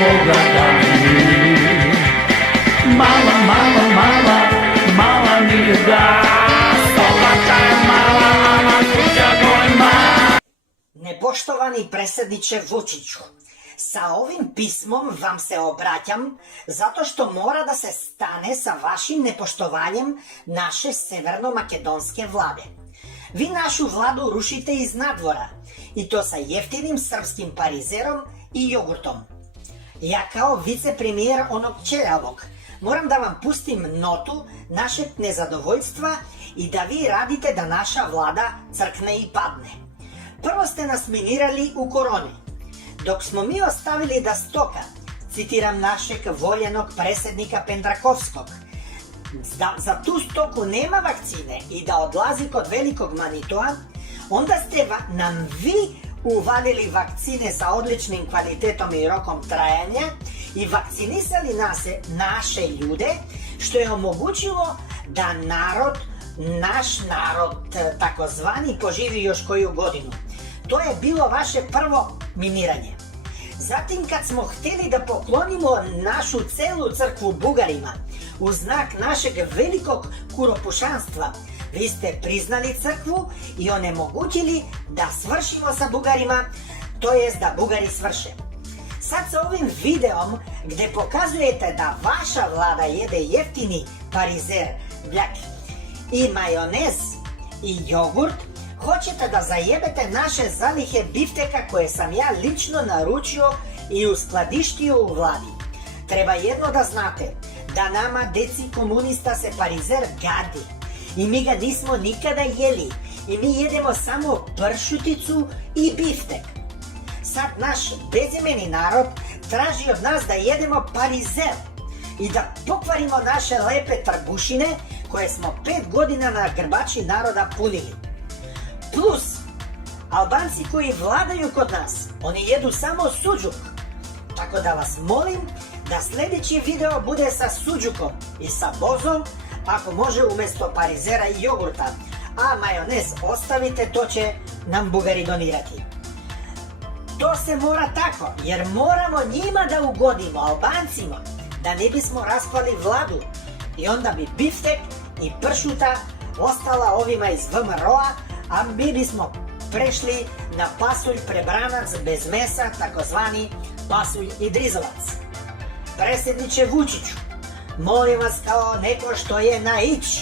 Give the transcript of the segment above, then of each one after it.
Boga da mi. Mala, mala, mala, mala mi da, Slovačka je mala, a kuća golema. Nepoštovani predsjedniče Vučiću, sa ovim pismom vam se obraćam zato što mora da se stane sa vašim nepoštovanjem naše severno-makedonske vlade. Vi našu vladu rušite iz nadvora i to sa jeftinim srpskim parizerom i jogurtom. Ja kao vicepremijer onog ćeljavog moram da vam pustim notu našeg nezadovoljstva i da vi radite da naša vlada crkne i padne. Prvo ste nas minirali u koroni, dok smo mi ostavili da stoka, citiram našeg voljenog predsjednika Pendrakovskog, da za tu stoku nema vakcine i da odlazi kod velikog Manitoa, onda ste nam vi uvalili vakcine sa odličnim kvalitetom i rokom trajanja i vakcinisali naše ljude, što je omogućilo da naš narod, takozvani, poživi još koju godinu. To je bilo vaše prvo miniranje. Zatim kad smo htjeli da poklonimo našu celu crkvu Bugarima u znak našeg velikog kuropušanstva, vi ste priznali crkvu i onemogućili da svršimo sa Bugarima, to jest da Bugari svrše. Sad sa ovim videom gdje pokazujete da vaša vlada jede jeftini parizer, bljak i majonez i jogurt, hoćete da zajebete naše zalihe bifteka koje sam ja lično naručio i uskladištio u vladi. Treba jedno da znate, da nama deci komunista se parizer gadi i mi ga nismo nikada jeli i mi jedemo samo pršuticu i biftek. Sad naš bezimeni narod traži od nas da jedemo parizer i da pokvarimo naše lepe trbušine koje smo 5 godina na grbači naroda punili. Plus, Albanci koji vladaju kod nas, oni jedu samo suđuk. Tako da vas molim da sljedeći video bude sa suđukom i sa bozom, ako može umjesto parizera i jogurta, a majonez ostavite, to će nam Bugari donirati. To se mora tako, jer moramo njima da ugodimo, Albancima, da ne bismo raspali vladu i onda bi biftek i pršuta ostala ovima iz VMRO-a, a mi bismo prešli na pasulj prebranac bez mesa, takozvani pasulj i drizelac. Predsjedniče Vučiću, molim vas kao neko što je na ić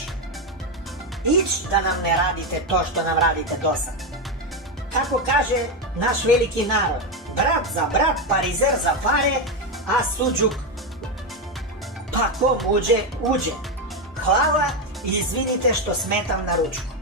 da nam ne radite to što nam radite do sad. Kako kaže naš veliki narod, brat za brat, parizer za pare, a suđuk pa kom uđe, uđe. Hvala i izvinite što smetam na ručku.